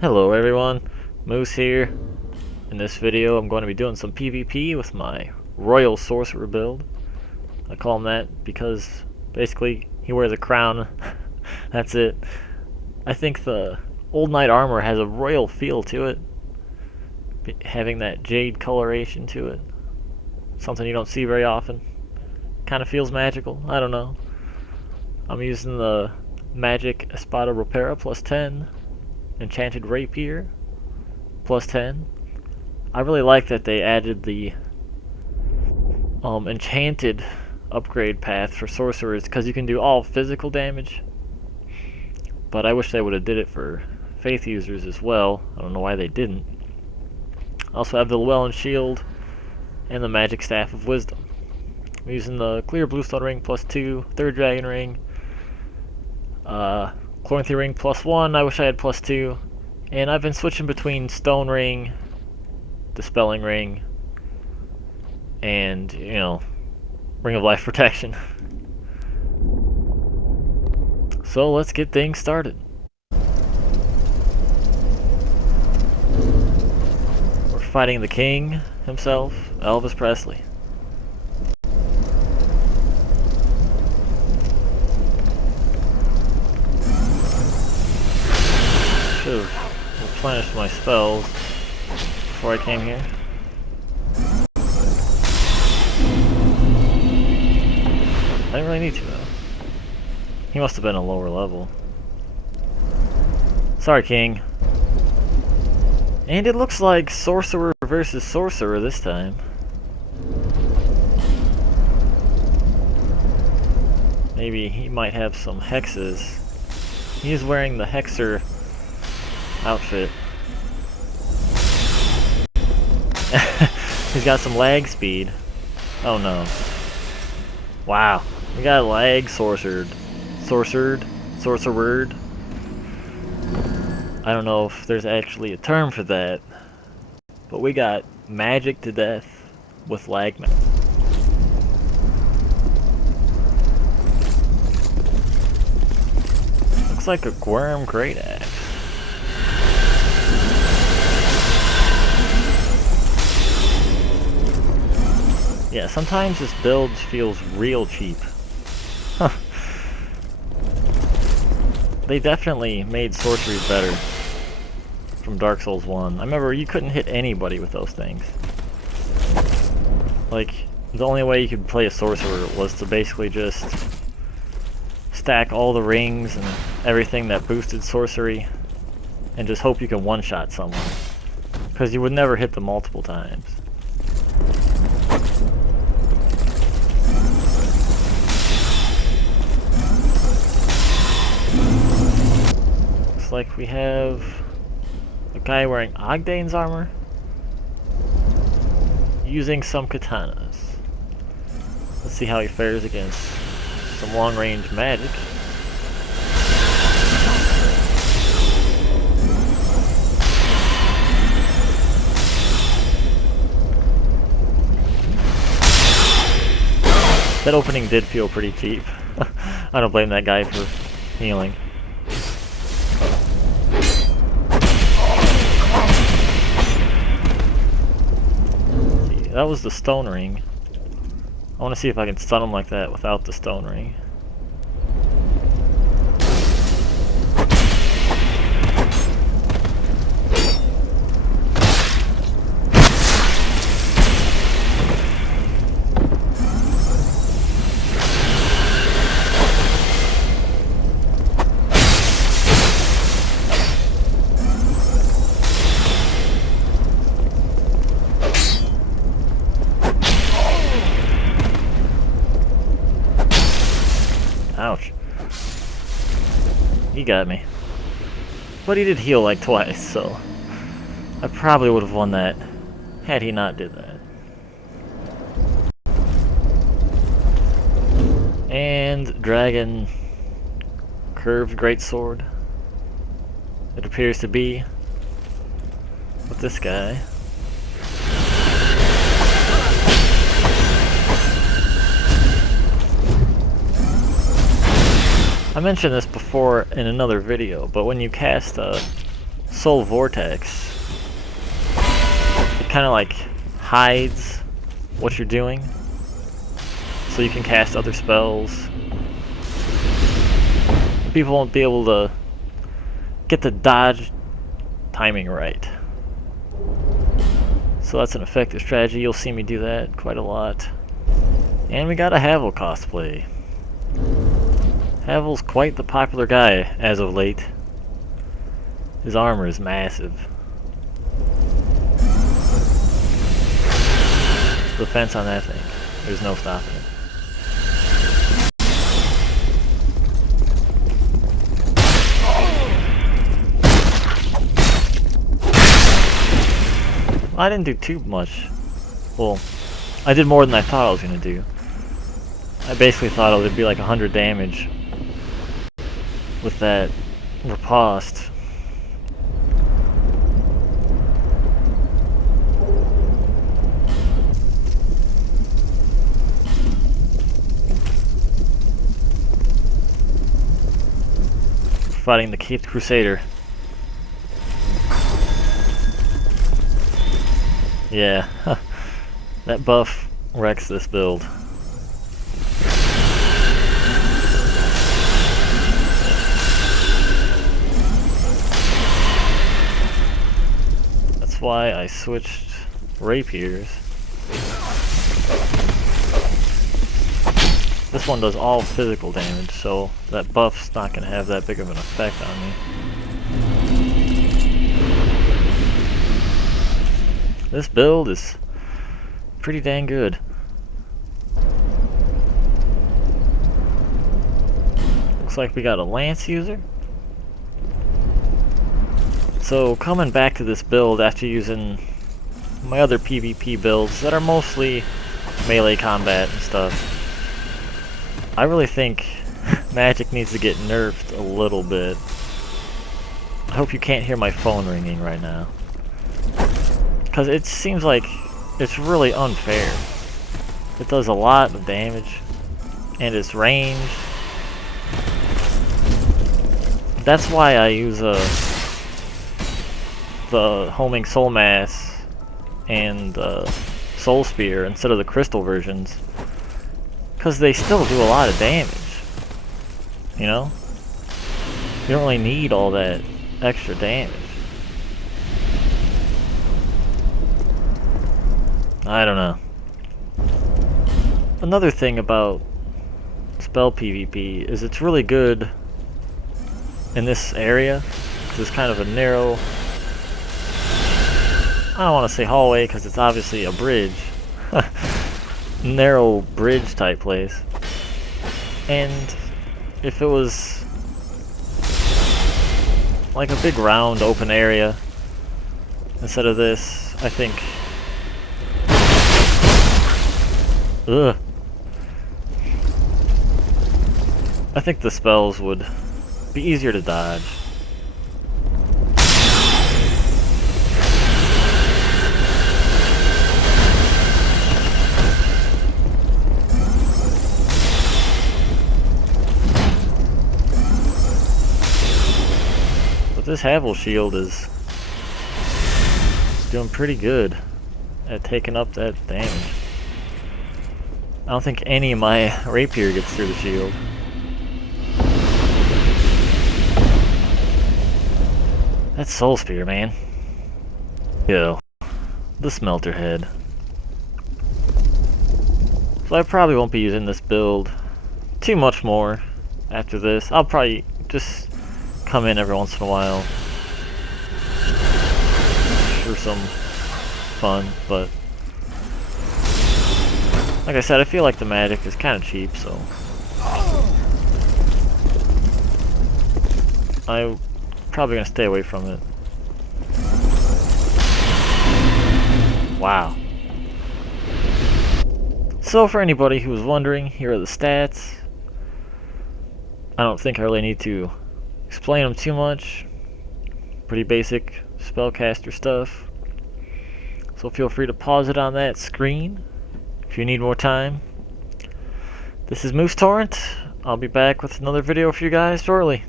Hello everyone, Moose here. In this video I'm going to be doing some PvP with my Royal Sorcerer build. I call him that because basically he wears a crown. That's it. I think the Old Knight armor has a royal feel to it, having that jade coloration to it. Something you don't see very often. Kind of feels magical, I don't know. I'm using the Magic Espada Ropera plus 10. Enchanted Rapier plus 10. I really like that they added the enchanted upgrade path for sorcerers because you can do all physical damage, but I wish they would have did it for faith users as well. I don't know why they didn't. I also have the Llewellyn Shield and the Magic Staff of Wisdom. I'm using the Clear Bluestone Ring plus 2, Third Dragon Ring, Chloranthy Ring plus 1, I wish I had plus 2, and I've been switching between Stone Ring, Dispelling Ring, and, Ring of Life Protection. So let's get things started. We're fighting the king himself, Elvis Presley. Should have replenished my spells before I came here. I didn't really need to though. He must have been a lower level. Sorry, King. And it looks like Sorcerer versus Sorcerer this time. Maybe he might have some hexes. He is wearing the Hexer outfit. He's got some lag speed. Oh no. Wow. We got lag sorcered. Sorcered? Sorcered? I don't know if there's actually a term for that. But we got magic to death with lag. Looks like a Gwyrm Great Axe. Yeah, sometimes this build feels real cheap. Huh. They definitely made sorcery better from Dark Souls 1. I remember you couldn't hit anybody with those things. Like, the only way you could play a sorcerer was to basically just stack all the rings and everything that boosted sorcery and just hope you can one-shot someone. Because you would never hit them multiple times. Like we have a guy wearing Ogdane's armor using some katanas. Let's see how he fares against some long-range magic. That opening did feel pretty cheap. I don't blame that guy for healing. That was the stone ring. I want to see if I can stun him like that without the stone ring. Ouch. He got me. But he did heal like twice, so I probably would have won that had he not did that. And dragon curved greatsword. It appears to be with this guy. I mentioned this before in another video, but when you cast Soul Vortex. It kind of like hides what you're doing, so you can cast other spells. People won't be able to get the dodge timing right. So that's an effective strategy. You'll see me do that quite a lot. And we got a Havel cosplay. Havel's quite the popular guy as of late. His armor is massive. The fence on that thing, there's no stopping it. I didn't do too much. Well, I did more than I thought I was going to do. I basically thought it would be like 100 damage with that riposte. Fighting the Caped Crusader. Yeah, that buff wrecks this build. That's why I switched rapiers. This one does all physical damage, so that buff's not going to have that big of an effect on me. This build is pretty dang good. Looks like we got a lance user. So coming back to this build after using my other PvP builds that are mostly melee combat and stuff, I really think magic needs to get nerfed a little bit. I hope you can't hear my phone ringing right now, because it seems like it's really unfair. It does a lot of damage, and its range. That's why I use the homing soul mass and soul spear instead of the crystal versions, because they still do a lot of damage. You know, you don't really need all that extra damage. I don't know. Another thing about spell PvP is it's really good in this area, because it's kind of a narrow, I don't want to say hallway because it's obviously a bridge. Narrow bridge type place. And if it was like a big round open area instead of this, I think I think the spells would be easier to dodge. But this Havel shield is doing pretty good at taking up that damage. I don't think any of my rapier gets through the shield. That's Soul Spear, man. Yo, the Smelter Head. So I probably won't be using this build too much more after this. I'll probably just come in every once in a while for some fun, but like I said, I feel like the magic is kind of cheap, so I'm probably gonna stay away from it. Wow. So for anybody who was wondering, here are the stats. I don't think I really need to explain them too much. Pretty basic spellcaster stuff. So feel free to pause it on that screen if you need more time. This is Moose Torrent. I'll be back with another video for you guys shortly.